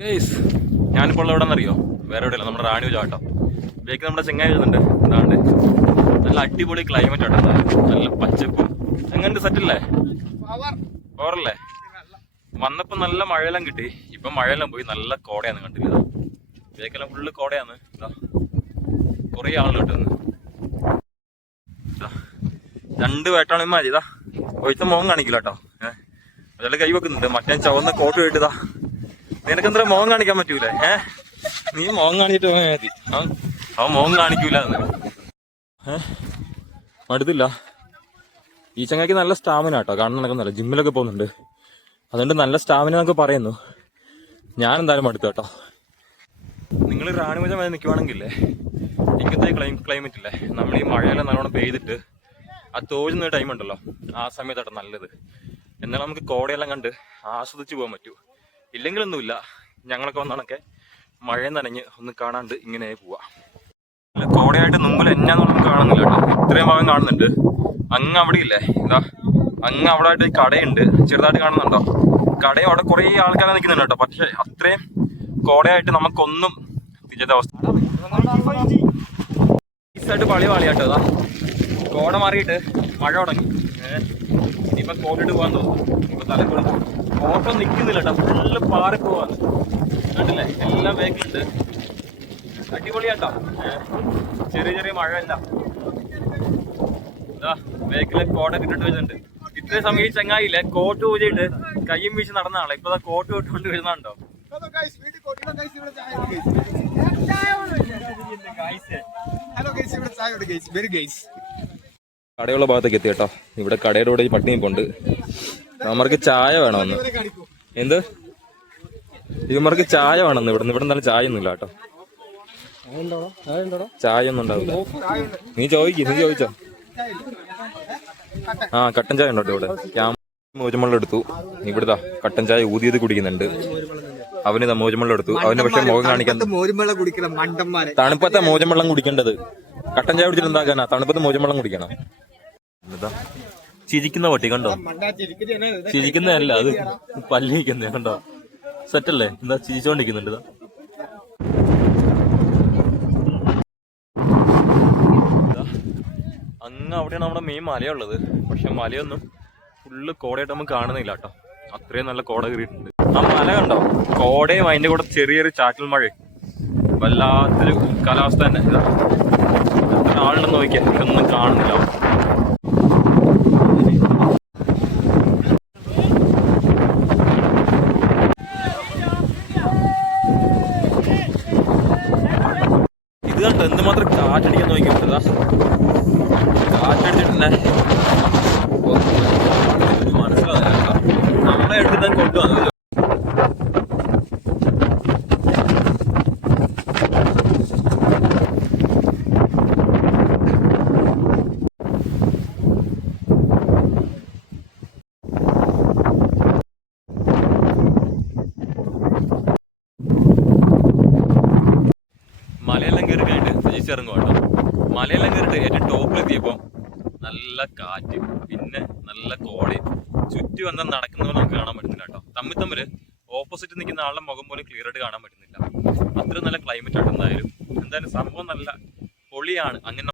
Guys, ഞാനിപ്പോൾ ഉള്ള എവിടെ നിന്നറിയോ? വേറെ എവിടെയല്ല, നമ്മുടെ റാണി ചാട്ടോ. ബേക്ക് നമ്മുടെ ചെങ്ങായി വരുന്നുണ്ട്. അതാണ്ട് നല്ല അടിപൊളി ക്ലൈമറ്റ് ആട്ടോ. നല്ല പച്ചപ്പ്. എങ്ങനെ സെറ്റല്ലേ? പവറല്ലേ? വന്നപ്പോ നല്ല മഴയെല്ലാം കിട്ടി. ഇപ്പൊ മഴയെല്ലാം പോയി, നല്ല കോടയാന്ന് കണ്ടില്ല. ബേക്കെല്ലാം ഫുള്ള് കോടയാന്ന്. കൊറേ ആള് കിട്ടുന്നു. രണ്ട് വേട്ടാളിമാര് ഇതാ ഒഴിച്ച മോഹം കാണിക്കില്ല കേട്ടോ. അയാൾ കൈ വെക്കുന്നുണ്ട്. മറ്റേ ചുവന്ന കോട്ട് കേട്ടതാ. നിനക്കെന്താ മോഹം കാണിക്കാൻ പറ്റൂലേ? നീ മോഹം കാണിച്ചിട്ട് പോയാൽ മതി. അവൻ മോഹം കാണിക്കൂല. മടുത്തില്ല. ഈ ചങ്ങായിക്ക് നല്ല സ്റ്റാമിന കേട്ടോ. കാണാൻ നടക്കുന്നില്ല, ജിമ്മിലൊക്കെ പോകുന്നുണ്ട്. അതുകൊണ്ട് നല്ല സ്റ്റാമിന എന്നൊക്കെ പറയുന്നു. ഞാൻ എന്തായാലും മടുത്തു കേട്ടോ. നിങ്ങൾ റാണിമല വരെ നിൽക്കുവാണെങ്കിലേ ഇങ്ങനത്തെ ക്ലൈമറ്റ് ഇല്ലേ, നമ്മൾ ഈ മഴയെല്ലാം നല്ലോണം പെയ്തിട്ട് ആ തോഴുന്ന ടൈം ഉണ്ടല്ലോ, ആ സമയത്താട്ടോ നല്ലത്. എന്നാൽ നമുക്ക് കോടയെല്ലാം കണ്ട് ആസ്വദിച്ച് പോകാൻ പറ്റൂ. ഇല്ലെങ്കിലൊന്നുമില്ല, ഞങ്ങളൊക്കെ വന്നാണൊക്കെ മഴയും നനഞ്ഞ് ഒന്ന് കാണാണ്ട് ഇങ്ങനെ പോവാ. കോടയായിട്ട് മുമ്പിൽ എന്നാന്നൊന്നും കാണുന്നില്ല കേട്ടോ. ഇത്രയും ഭാഗം കാണുന്നുണ്ട്. അങ്ങ് അവിടെ ഇല്ലേ, ഇതാ അങ്ങ് അവിടെ ആയിട്ട് കടയുണ്ട്, ചെറുതായിട്ട് കാണുന്നുണ്ടോ? കടയും അവിടെ കുറേ ആൾക്കാരെ നിൽക്കുന്നുണ്ട് കേട്ടോ. പക്ഷെ അത്രയും കോടയായിട്ട് നമുക്കൊന്നും തിരിച്ച അവസ്ഥ. ഈസായിട്ട് പാളിയാട്ടോ. അതാ കോട മാറിയിട്ട് മഴ തുടങ്ങി. ഇനിയിപ്പോ കോട്ടിട്ട് പോകാൻ തോന്നുന്നു. ഇപ്പൊ തലക്കുള്ള കോട്ടം നിൽക്കുന്നില്ല കേട്ടോ, ഫുള്ള് പാറി പോവാന്ന് കണ്ടില്ലേ. എല്ലാം വേക്കുന്നുണ്ട്. അടിപൊളിയാട്ടോ. ചെറിയ ചെറിയ മഴ അല്ല. ഇതാ വേക്കിലെ കോട്ട ഇട്ടിട്ട് വരുന്നുണ്ട്. ഇത്രയും സമയം ഈ ചങ്ങായില്ലേ കോട്ട് ഊരിയിട്ട് കയ്യും വീശി നടന്നാളെ ഇപ്പൊ കോട്ട് വിട്ടുകൊണ്ട് വരുന്നുണ്ടോ? കടയുള്ള ഭാഗത്തേക്ക് എത്തി കേട്ടോ. ഇവിടെ കടയുടെ കൂടെ പട്ടിണി പോണ്ട്. നമ്മർക്ക് ചായ വേണമെന്ന്. എന്ത് ഇവന്മാർക്ക് ചായ വേണമെന്ന്. ഇവിടെ നല്ല ചായ ഒന്നുമില്ല കേട്ടോ. ചായ ഒന്നും ഉണ്ടാവില്ല. നീ ചോദിച്ചോ? കട്ടൻ ചായ ഉണ്ടോ ഇവിടെ? മോജമള്ളം എടുത്തു. ഇവിടുത്തെ കട്ടൻ ചായ ഊതിയത് കുടിക്കുന്നുണ്ട്. അവനിതാ മോജമള്ളം എടുത്തു. അവന് പക്ഷെ മുഖം കാണിക്കാൻ തണുപ്പത്തെ മോജമള്ളം കുടിക്കേണ്ടത്. കട്ടൻ ചായ കുടിച്ചിട്ട് എന്താക്കാനാ? തണുപ്പത്ത് മോജമള്ളം കുടിക്കണം. ചിരിക്കുന്ന പട്ടി കണ്ടോ? ചിരിക്കുന്നതല്ല, അത് പല്ലിരിക്കുന്നേ കണ്ടോ? സെറ്റല്ലേ? എന്താ ചിരിച്ചോണ്ടിരിക്കുന്നുണ്ട്. അങ്ങ് അവിടെയാണ് നമ്മുടെ മെയിൻ മലയുള്ളത്. പക്ഷെ മലയൊന്നും ഫുള്ള് കോടയായിട്ട് നമുക്ക് കാണുന്നില്ല കേട്ടോ. അത്രയും നല്ല കോട കയറിയിട്ടുണ്ട്. ആ മല കണ്ടോ? കോടയും അതിന്റെ കൂടെ ചെറിയൊരു ചാറ്റൽ മഴയും. വല്ലാത്തൊരു കാലാവസ്ഥ തന്നെ. എത്ര ആളുണ്ടെന്ന് നോക്കിയാൽ ഇതൊന്നും കാണുന്നില്ല. ഇത് കണ്ടോ എന്തുമാത്രം കാറ്റടിക്കാൻ നോക്കിയിട്ടാ. കാറ്റടിച്ചിട്ടുണ്ടേ മനസ്സിലാവുന്നില്ല. നമ്മളെ എടുത്തിട്ട് കൊണ്ടുവന്നത് മലയെല്ലാം കയറി കഴിഞ്ഞിട്ട് തിരിച്ചിറങ്ങും കേട്ടോ. മലയെല്ലാം കയറിയിട്ട് ഏറ്റവും ടോപ്പിലെത്തിയപ്പോൾ നല്ല കാറ്റ്, പിന്നെ നല്ല കോടയും. ചുറ്റി വന്നാൽ നടക്കുന്നവരെ നമുക്ക് കാണാൻ പറ്റുന്നില്ല കേട്ടോ. തമ്മിൽ ഓപ്പോസിറ്റ് നിൽക്കുന്ന ആളുടെ മുഖം പോലും ക്ലിയർ ആയിട്ട് കാണാൻ പറ്റുന്നില്ല. അത്ര നല്ല ക്ലൈമറ്റ് ആയിട്ട് എന്തായാലും സംഭവം നല്ല പൊളിയാണ്. അങ്ങനെ